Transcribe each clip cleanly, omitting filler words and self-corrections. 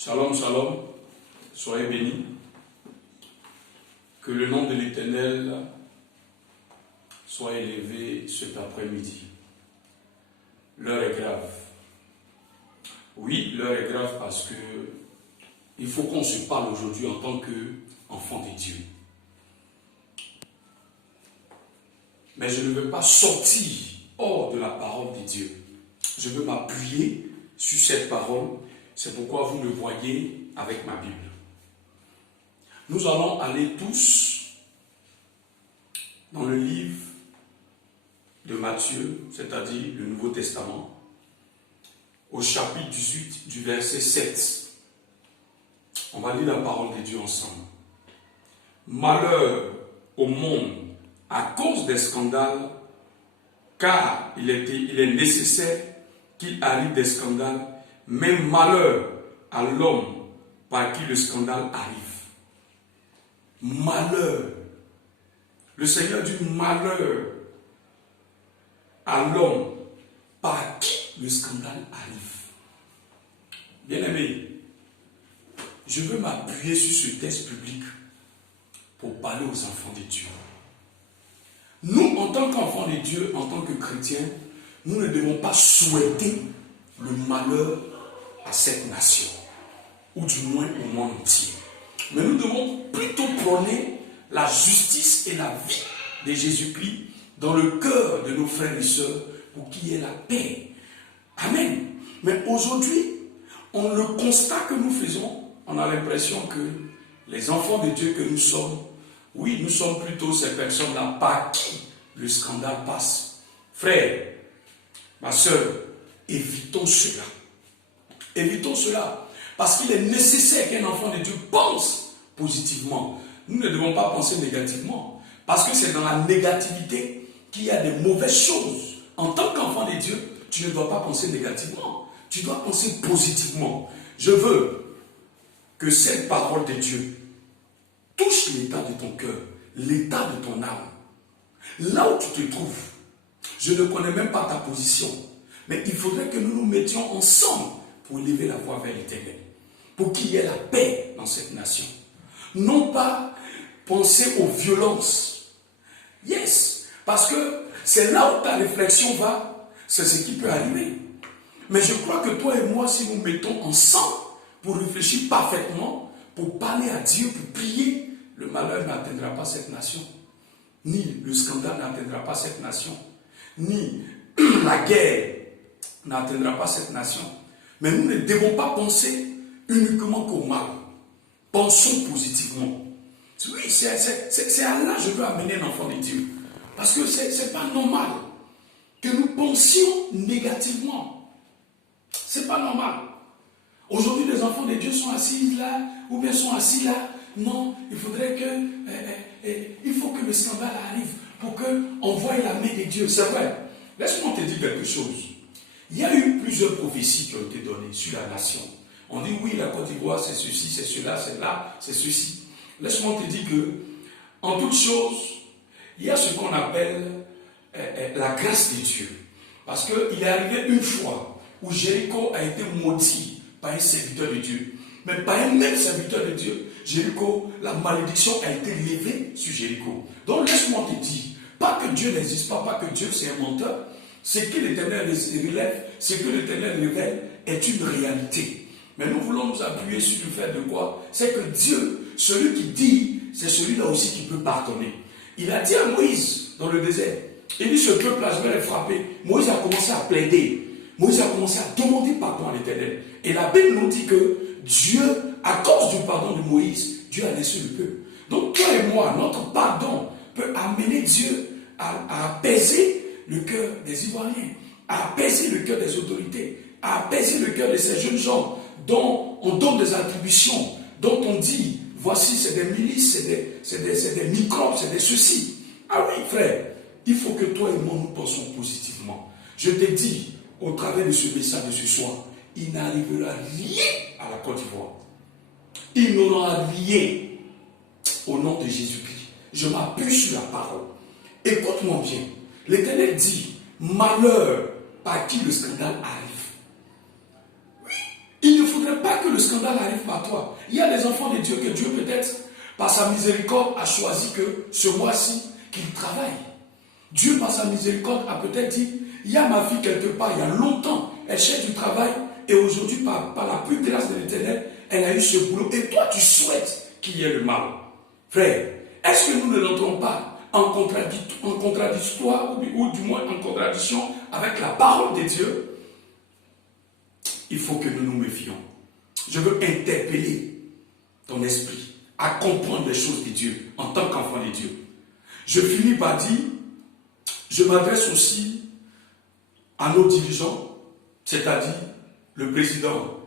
Shalom, shalom, soyez bénis. Que le nom de l'Éternel soit élevé cet après-midi. L'heure est grave. Oui, l'heure est grave parce que il faut qu'on se parle aujourd'hui en tant qu'enfant de Dieu. Mais je ne veux pas sortir hors de la parole de Dieu. Je veux m'appuyer sur cette parole. C'est pourquoi vous le voyez avec ma Bible. Nous allons aller tous dans le livre de Matthieu, c'est-à-dire le Nouveau Testament, au chapitre 18 du verset 7. On va lire la parole de Dieu ensemble. Malheur au monde à cause des scandales, car il est nécessaire qu'il arrive des scandales, mais malheur à l'homme par qui le scandale arrive. Malheur. Le Seigneur dit malheur à l'homme par qui le scandale arrive. Bien-aimé, je veux m'appuyer sur ce texte public pour parler aux enfants de Dieu. Nous, en tant qu'enfants de Dieu, en tant que chrétiens, nous ne devons pas souhaiter le malheur à cette nation, ou du moins au monde entier. Mais nous devons plutôt prôner la justice et la vie de Jésus-Christ dans le cœur de nos frères et sœurs pour qu'il y ait la paix. Amen. Mais aujourd'hui, le constat que nous faisons, on a l'impression que les enfants de Dieu que nous sommes, oui, nous sommes plutôt ces personnes-là par qui le scandale passe. Frère, ma sœur, évitons cela. Évitons cela. Parce qu'il est nécessaire qu'un enfant de Dieu pense positivement. Nous ne devons pas penser négativement. Parce que c'est dans la négativité qu'il y a des mauvaises choses. En tant qu'enfant de Dieu, tu ne dois pas penser négativement. Tu dois penser positivement. Je veux que cette parole de Dieu touche l'état de ton cœur, l'état de ton âme. Là où tu te trouves, je ne connais même pas ta position, mais il faudrait que nous nous mettions ensemble pour élever la voix vers l'Éternel, pour qu'il y ait la paix dans cette nation. Non pas penser aux violences. Yes, parce que c'est là où ta réflexion va, c'est ce qui peut arriver. Mais je crois que toi et moi, si nous mettons ensemble pour réfléchir parfaitement, pour parler à Dieu, pour prier, le malheur n'atteindra pas cette nation. Ni le scandale n'atteindra pas cette nation. Ni la guerre n'atteindra pas cette nation. Mais nous ne devons pas penser uniquement qu'au mal. Pensons positivement. Oui, c'est à là que je veux amener un enfant de Dieu. Parce que ce n'est pas normal que nous pensions négativement. Ce n'est pas normal. Aujourd'hui, les enfants de Dieu sont assis là, ou bien sont assis là. Non, il faudrait que... il faut que le scandale arrive pour qu'on voie la main de Dieu. C'est vrai. Laisse-moi te dire quelque chose. Il y a eu plusieurs prophéties qui ont été données sur la nation. On dit oui, la Côte d'Ivoire, c'est ceci, c'est cela, c'est là, c'est ceci. Laisse-moi te dire que, en toute chose, il y a ce qu'on appelle la grâce de Dieu. Parce qu'il est arrivé une fois où Jéricho a été maudit par un serviteur de Dieu. Mais par un même serviteur de Dieu, Jéricho, la malédiction a été levée sur Jéricho. Donc laisse-moi te dire, pas que Dieu n'existe pas, pas que Dieu c'est un menteur. Ce que l'Éternel relève, ce que l'Éternel révèle est une réalité. Mais nous voulons nous appuyer sur le fait de quoi? C'est que Dieu, celui qui dit, c'est celui-là aussi qui peut pardonner. Il a dit à Moïse dans le désert, il dit ce peuple-là, je vais les frapper. Moïse a commencé à plaider. Moïse a commencé à demander pardon à l'Éternel. Et la Bible nous dit que Dieu, à cause du pardon de Moïse, Dieu a laissé le peuple. Donc toi et moi, notre pardon peut amener Dieu à apaiser le cœur des Ivoiriens, à apaiser le cœur des autorités, à apaiser le cœur de ces jeunes gens dont on donne des attributions, dont on dit, voici c'est des milices, c'est des microbes, c'est des ceci. Ah oui frère, il faut que toi et moi nous pensons positivement. Je te dis, au travers de ce message de ce soir, il n'arrivera rien à la Côte d'Ivoire. Il n'aura rien au nom de Jésus-Christ. Je m'appuie sur la parole. Écoute-moi bien. L'Éternel dit, malheur par qui le scandale arrive. Oui, il ne faudrait pas que le scandale scandale arrive par toi. Il y a des enfants de Dieu que Dieu peut-être, par sa miséricorde, a choisi que ce mois-ci, qu'ils travaillent. Dieu, par sa miséricorde, a peut-être dit, il y a ma fille quelque part, il y a longtemps, elle cherche du travail, et aujourd'hui, par la pure grâce de l'Éternel, elle a eu ce boulot. Et toi, tu souhaites qu'il y ait le mal. Frère, est-ce que nous ne n'entrons pas en contradictoire, ou du moins en contradiction avec la parole de Dieu? Il faut que nous nous méfions. Je veux interpeller ton esprit à comprendre les choses de Dieu en tant qu'enfant de Dieu. Je finis par dire, je m'adresse aussi à nos dirigeants, c'est-à-dire le président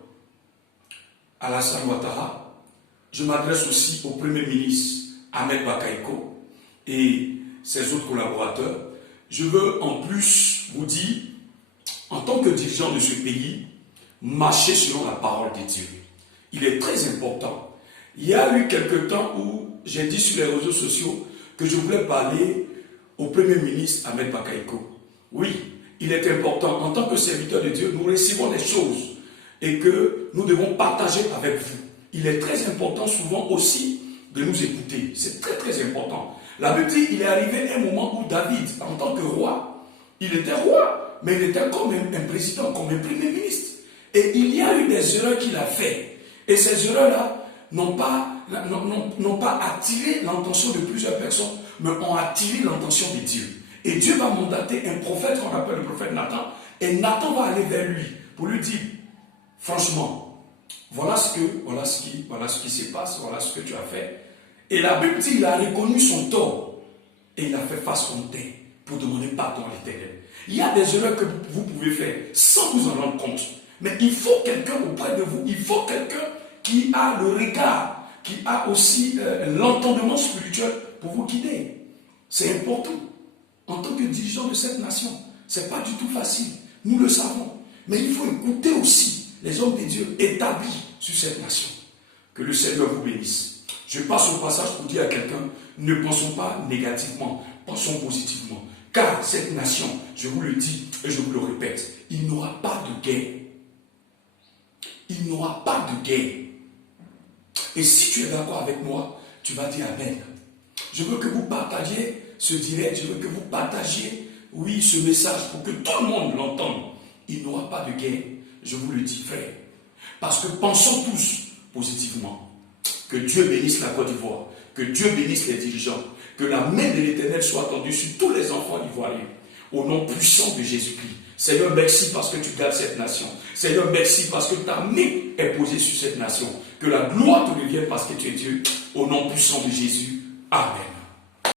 Alassane Ouattara. Je m'adresse aussi au Premier ministre Ahmed Bakaïko et ses autres collaborateurs. Je veux en plus vous dire, en tant que dirigeant de ce pays, marcher selon la parole de Dieu. Il est très important. Il y a eu quelque temps où j'ai dit sur les réseaux sociaux que je voulais parler au Premier ministre Ahmed Bakaïko. Oui, il est important. En tant que serviteur de Dieu, nous recevons des choses et que nous devons partager avec vous. Il est très important souvent aussi de nous écouter. C'est très très important. La Bible dit, il est arrivé un moment où David, en tant que roi, il était roi, mais il était comme un président, comme un premier ministre. Et il y a eu des erreurs qu'il a faites. Et ces erreurs-là n'ont pas attiré l'attention de plusieurs personnes, mais ont attiré l'attention de Dieu. Et Dieu va mandater un prophète qu'on appelle le prophète Nathan. Et Nathan va aller vers lui pour lui dire, franchement, voilà ce qui se passe, voilà ce que tu as fait. Et la Bible dit, il a reconnu son tort. Et il a fait face au terre pour demander pardon à l'Éternel. Il y a des erreurs que vous pouvez faire sans vous en rendre compte. Mais il faut quelqu'un auprès de vous. Il faut quelqu'un qui a le regard, qui a aussi l'entendement spirituel pour vous guider. C'est important. En tant que dirigeant de cette nation, ce n'est pas du tout facile. Nous le savons. Mais il faut écouter aussi les hommes de Dieu établis sur cette nation. Que le Seigneur vous bénisse. Je passe au passage pour dire à quelqu'un, ne pensons pas négativement, pensons positivement. Car cette nation, je vous le dis et je vous le répète, il n'y aura pas de guerre. Il n'y aura pas de guerre. Et si tu es d'accord avec moi, tu vas dire Amen. Je veux que vous partagiez ce direct, je veux que vous partagiez, oui, ce message pour que tout le monde l'entende. Il n'y aura pas de guerre. Je vous le dis, frère. Parce que pensons tous positivement. Que Dieu bénisse la Côte d'Ivoire. Que Dieu bénisse les dirigeants. Que la main de l'Éternel soit tendue sur tous les enfants ivoiriens. Au nom puissant de Jésus-Christ. Seigneur, merci parce que tu gardes cette nation. Seigneur, merci parce que ta main est posée sur cette nation. Que la gloire te revienne parce que tu es Dieu. Au nom puissant de Jésus. Amen.